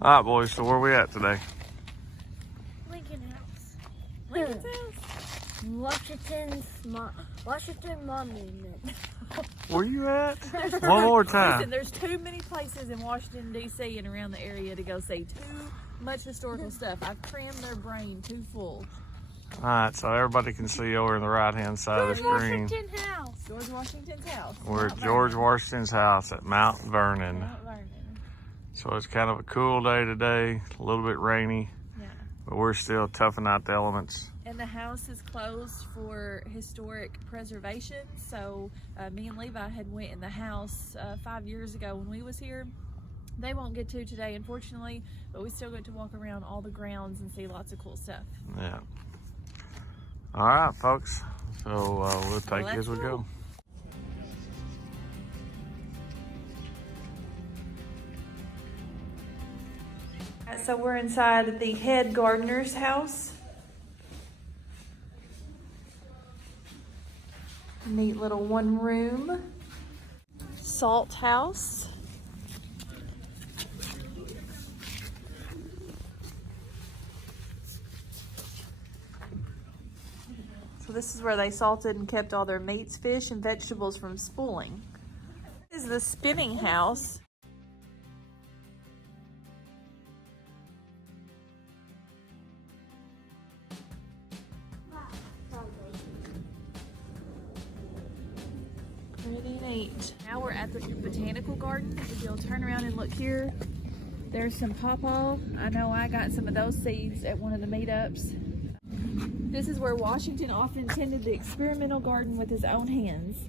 All right, boys, so where we at today? Lincoln House. Lincoln's house? Washington Monument. Where you at? One more time. Listen, there's too many places in Washington, D.C. and around the area to go see too much historical stuff. I've crammed their brain too full. All right, so everybody can see over in the right-hand side of the screen. Washington House. George Washington's house. We're at Mount George Vernon. Washington's house at Mount Vernon. Mount Vernon. So it's kind of a cool day today, a little bit rainy, Yeah. but we're still toughing out the elements. And the house is closed for historic preservation. So me and Levi had went in the house 5 years ago when we was here. They won't get to today, unfortunately, but we still get to walk around all the grounds and see lots of cool stuff. Yeah. All right, folks. So we'll take you as we go. So we're inside the head gardener's house. Neat little one room. Salt house. So this is where they salted and kept all their meats, fish, and vegetables from spoiling. This is the spinning house. Pretty neat. Now we're at the botanical garden. If you'll turn around and look here, there's some pawpaw. I know I got some of those seeds at one of the meetups. This is where Washington often tended the experimental garden with his own hands.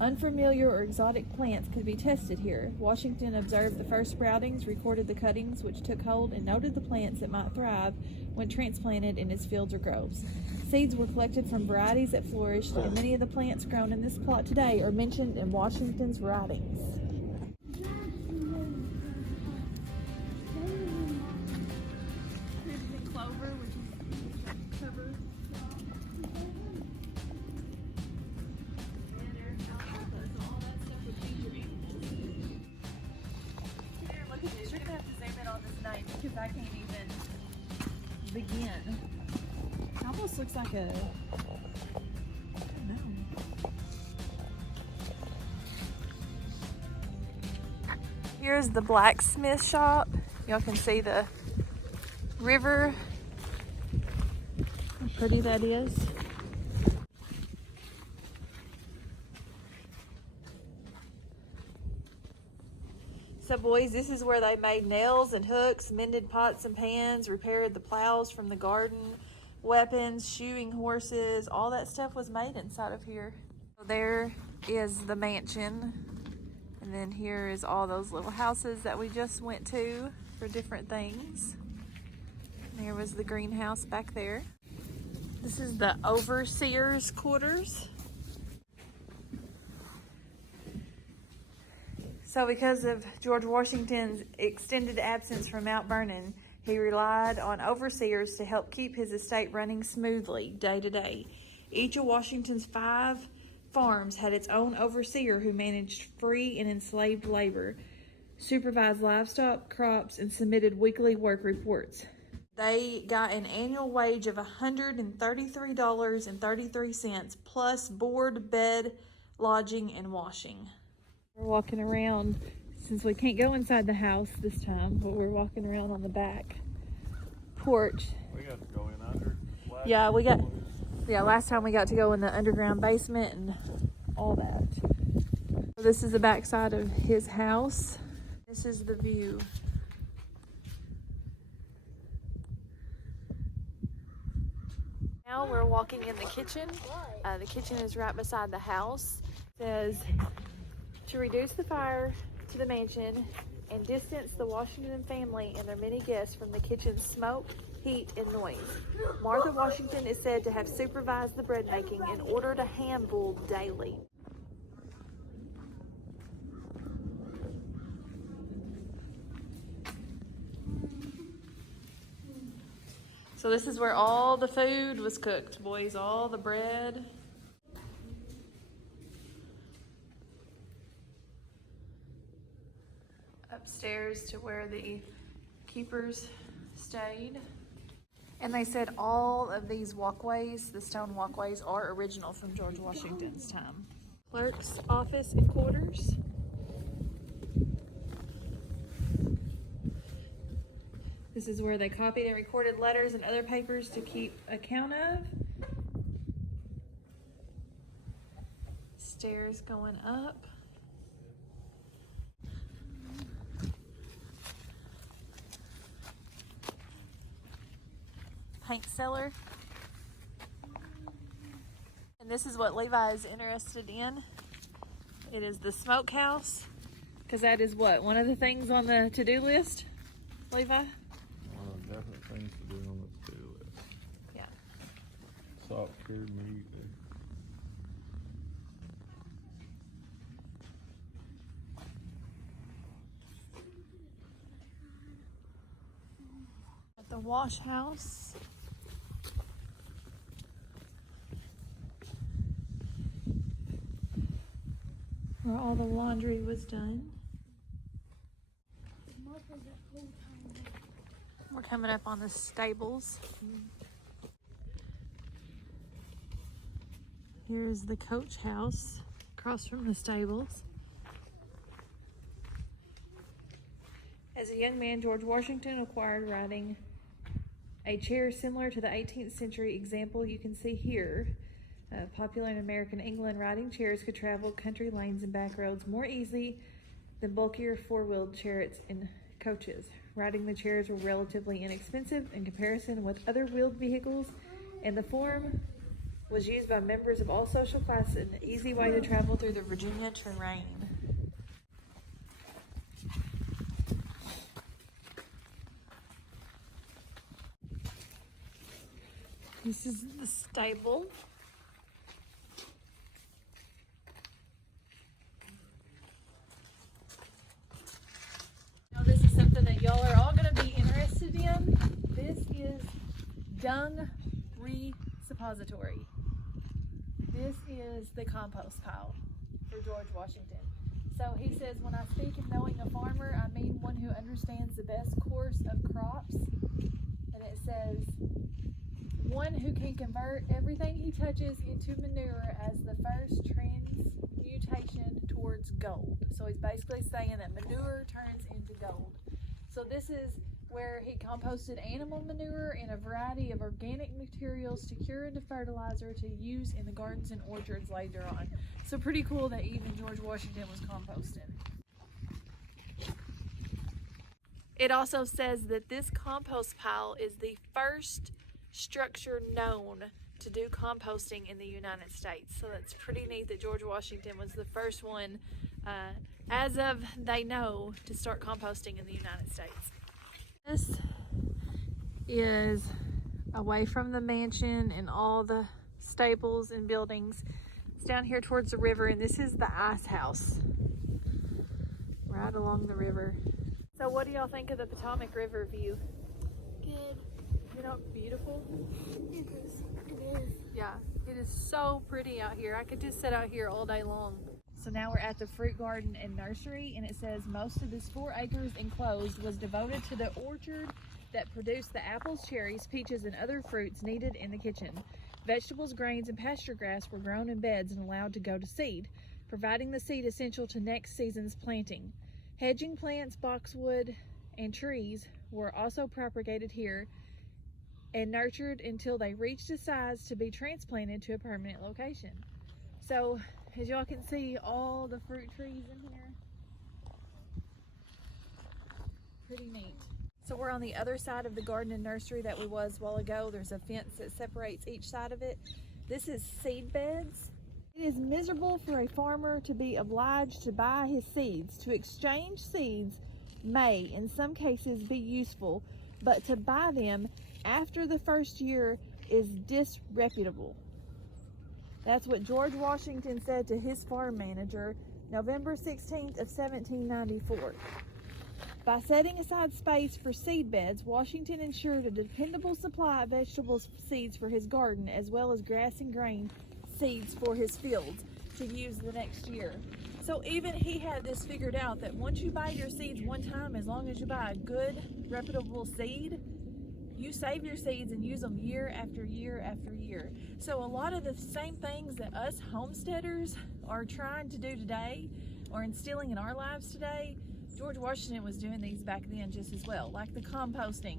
Unfamiliar or exotic plants could be tested here. Washington observed the first sproutings, recorded the cuttings which took hold, and noted the plants that might thrive when transplanted in his fields or groves. Seeds were collected from varieties that flourished, and many of the plants grown in this plot today are mentioned in Washington's writings. Clover, which is covered. Look at this. You're gonna have to zoom in on this night because I can't even begin. It almost looks like a, I don't know. Here's the Blacksmith Shop. Y'all can see the river. How pretty that is. So boys, this is where they made nails and hooks, mended pots and pans, repaired the plows from the garden, weapons, shoeing horses, all that stuff was made inside of here. So there is the mansion, and then here is all those little houses that we just went to for different things. And there was the greenhouse back there. This is the overseer's quarters. So because of George Washington's extended absence from Mount Vernon, he relied on overseers to help keep his estate running smoothly day to day. Each of Washington's 5 farms had its own overseer who managed free and enslaved labor, supervised livestock, crops, and submitted weekly work reports. They got an annual wage of $133.33 plus board, bed, lodging, and washing. We're walking around, since we can't go inside the house this time, but we're walking around on the back porch. We got to go in under. Last time we got to go in the underground basement and all that. So this is the back side of his house. This is the view. Now we're walking in the kitchen. The kitchen is right beside the house. It says, to reduce the fire to the mansion and distance the Washington family and their many guests from the kitchen's smoke, heat, and noise. Martha Washington is said to have supervised the bread making and ordered a ham boiled daily. So this is where all the food was cooked, boys, all the bread. Upstairs to where the keepers stayed. And they said all of these walkways, the stone walkways, are original from George Washington's time. Clerk's office and quarters. This is where they copied and recorded letters and other papers to keep account of. Stairs going up. Paint cellar. And this is what Levi is interested in. It is the smokehouse, because that is what, one of the things on the to-do list, Levi? One of the definite things to do on the to-do list. Yeah. Salt cured meat. At the wash house. Where all the laundry was done. We're coming up on the stables. Here's the coach house across from the stables. As a young man, George Washington acquired riding a chair similar to the 18th century example you can see here. Popular in American England, riding chairs could travel country lanes and back roads more easily than bulkier four-wheeled chariots and coaches. Riding the chairs were relatively inexpensive in comparison with other wheeled vehicles, and the form was used by members of all social classes, an easy way to travel through the Virginia terrain. This is the stable. Now this is something that y'all are all going to be interested in. This is dung repository. This is the compost pile for George Washington. So he says, when I speak of knowing a farmer, I mean one who understands the best course of crops. And it says, one who can convert everything he touches into manure as the first transmutation towards gold. So he's basically saying that manure turns into gold. So this is where he composted animal manure and a variety of organic materials to cure into fertilizer to use in the gardens and orchards later on. So pretty cool that even George Washington was composting. It also says that this compost pile is the first structure known to do composting in the United States. So that's pretty neat that George Washington was the first one, as of they know, to start composting in the United States. This is away from the mansion and all the stables and buildings. It's down here towards the river, and this is the ice house right along the river. So what do y'all think of the Potomac River view? Good. You know, beautiful? It is. It is. Yeah, it is so pretty out here. I could just sit out here all day long. So now we're at the fruit garden and nursery, and it says most of this 4 acres enclosed was devoted to the orchard that produced the apples, cherries, peaches, and other fruits needed in the kitchen. Vegetables, grains, and pasture grass were grown in beds and allowed to go to seed, providing the seed essential to next season's planting. Hedging plants, boxwood, and trees were also propagated here and nurtured until they reached a size to be transplanted to a permanent location. So, as y'all can see, all the fruit trees in here. Pretty neat. So we're on the other side of the garden and nursery that we was a while ago. There's a fence that separates each side of it. This is seed beds. It is miserable for a farmer to be obliged to buy his seeds. To exchange seeds may, in some cases, be useful, but to buy them after the first year is disreputable. That's what George Washington said to his farm manager, November 16th of 1794. By setting aside space for seed beds, Washington ensured a dependable supply of vegetable seeds for his garden, as well as grass and grain seeds for his fields to use the next year. So even he had this figured out that once you buy your seeds one time, as long as you buy a good, reputable seed, you save your seeds and use them year after year after year. So a lot of the same things that us homesteaders are trying to do today or instilling in our lives today, George Washington was doing these back then just as well, like the composting,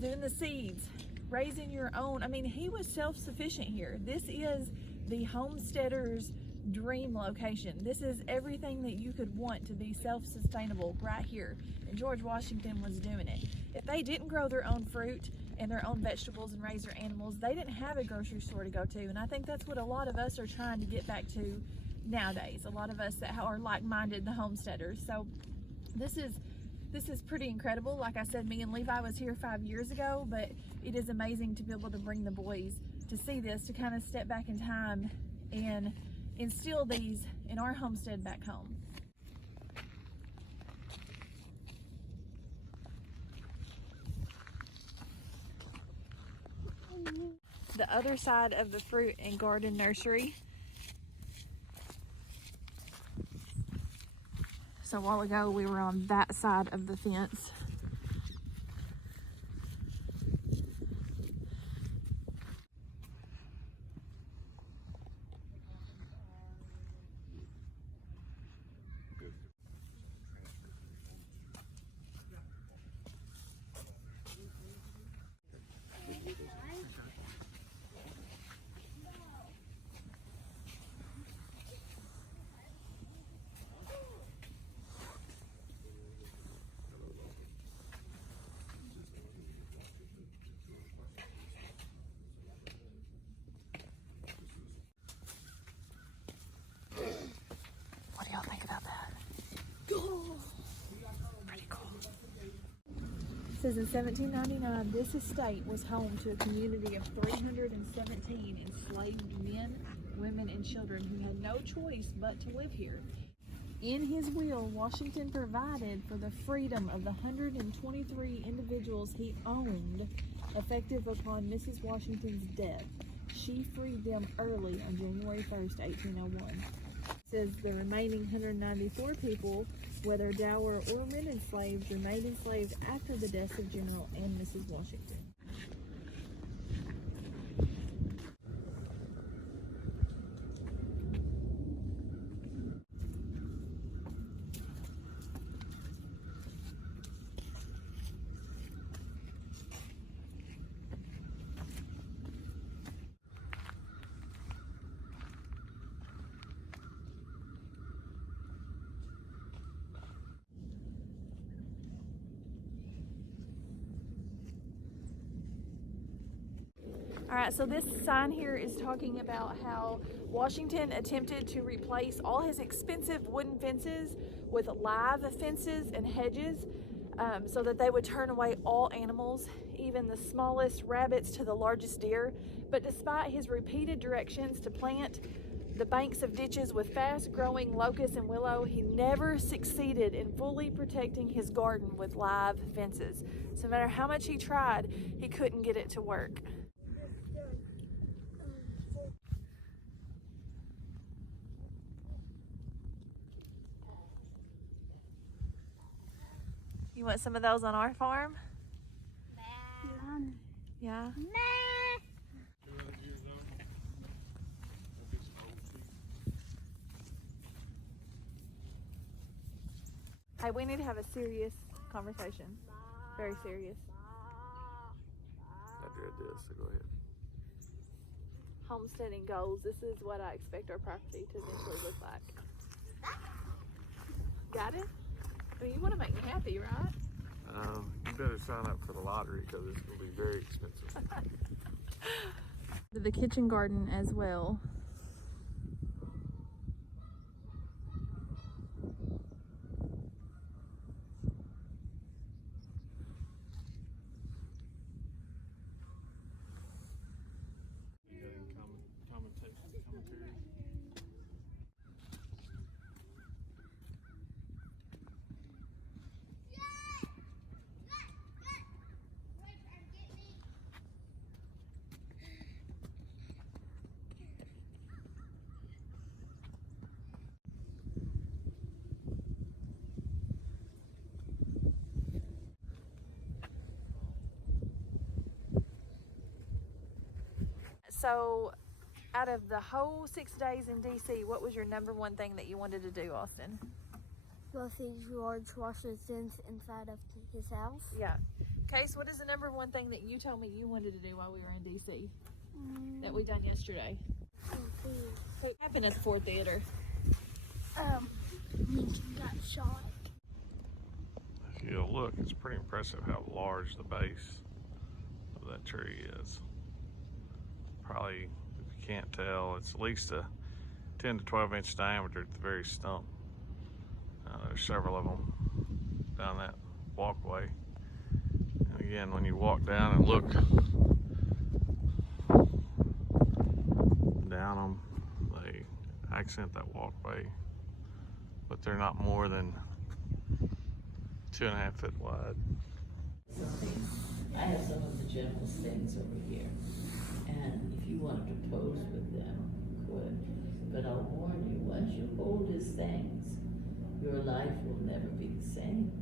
doing the seeds, raising your own. I mean, he was self-sufficient here. This is the homesteader's dream location. This is everything that you could want to be self-sustainable right here. And George Washington was doing it. If they didn't grow their own fruit and their own vegetables and raise their animals, they didn't have a grocery store to go to. And I think that's what a lot of us are trying to get back to nowadays. A lot of us that are like-minded, the homesteaders. So this is pretty incredible. Like I said, me and Levi was here 5 years ago, but it is amazing to be able to bring the boys to see this, to kind of step back in time and instill these in our homestead back home. The other side of the fruit and garden nursery. So a while ago we were on that side of the fence. What do y'all think about that? Pretty cool. It says in 1799, this estate was home to a community of 317 enslaved men, women, and children who had no choice but to live here. In his will, Washington provided for the freedom of the 123 individuals he owned, effective upon Mrs. Washington's death. She freed them early on January 1st, 1801. It says the remaining 194 people, whether dour or men enslaved, remained enslaved after the deaths of General and Mrs. Washington. All right, so this sign here is talking about how Washington attempted to replace all his expensive wooden fences with live fences and hedges so that they would turn away all animals, even the smallest rabbits to the largest deer. But despite his repeated directions to plant the banks of ditches with fast-growing locust and willow, he never succeeded in fully protecting his garden with live fences. So no matter how much he tried, he couldn't get it to work. You want some of those on our farm? Yeah? Hey, we need to have a serious conversation. Very serious. I dread this, so go ahead. Homesteading goals. This is what I expect our property to eventually look like. Got it? I mean, you want to make me happy, right? You better sign up for the lottery because it's going to be very expensive. The kitchen garden as well. You got any commentary? So out of the whole 6 days in DC, what was your number one thing that you wanted to do, Austin? Go see George Washington's inside of his house. Yeah. Case, what is the number one thing that you told me you wanted to do while we were in DC that we done yesterday? What happened at the Ford Theater? Lincoln got shot. If you look, it's pretty impressive how large the base of that tree is. Probably, if you can't tell, it's at least a 10 to 12 inch diameter at the very stump. There's several of them down that walkway. And again, when you walk down and look down them, they accent that walkway, but they're not more than 2.5 feet wide. I have some of the gentleman's things over here, and if you wanted to pose with them, you could. But I'll warn you, once you hold his things, your life will never be the same.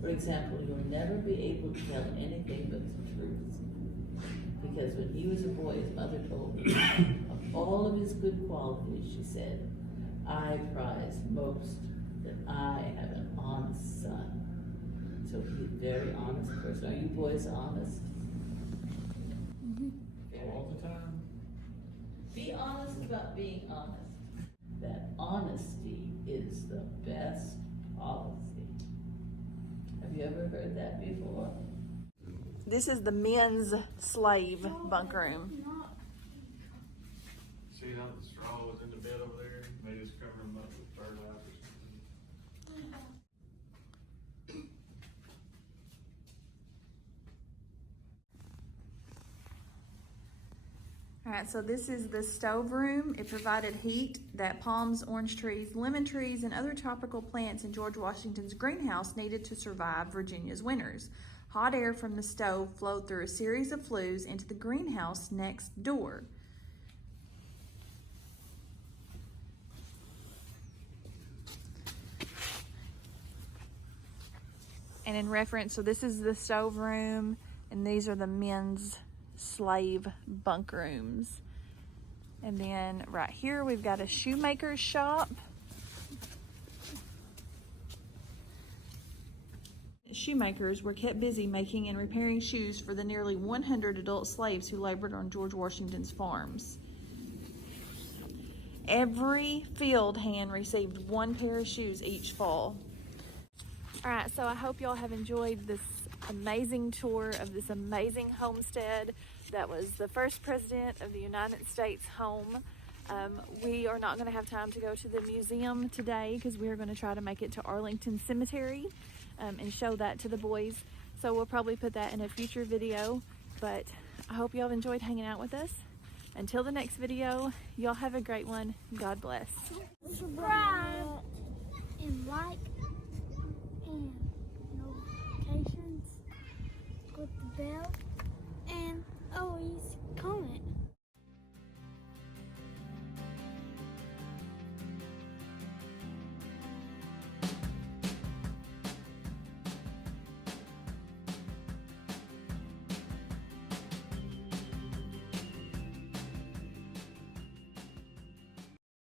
For example, you'll never be able to tell anything but the truth. Because when he was a boy, his mother told me, of all of his good qualities, she said, I prize most that I have an honest son. So he's a very honest person. Are you boys honest? All the time? Be honest about being honest. That honesty is the best policy. Have you ever heard that before? This is the men's slave bunk room. See how the straw was in the bed over there? They just cover them up with burlap or something. All right, so this is the stove room. It provided heat that palms, orange trees, lemon trees, and other tropical plants in George Washington's greenhouse needed to survive Virginia's winters. Hot air from the stove flowed through a series of flues into the greenhouse next door. And in reference, so this is the stove room, and these are the men's slave bunk rooms. And then right here we've got a shoemaker's shop. Shoemakers were kept busy making and repairing shoes for the nearly 100 adult slaves who labored on George Washington's farms. Every field hand received one pair of shoes each fall. All right, so I hope y'all have enjoyed this amazing tour of this amazing homestead that was the first president of the United States home. We are not going to have time to go to the museum today because we are going to try to make it to Arlington Cemetery and show that to the boys. So we'll probably put that in a future video, but I hope y'all enjoyed hanging out with us. Until the next video, y'all have a great one. God bless. Subscribe and like and notifications. Click the bell and always comment.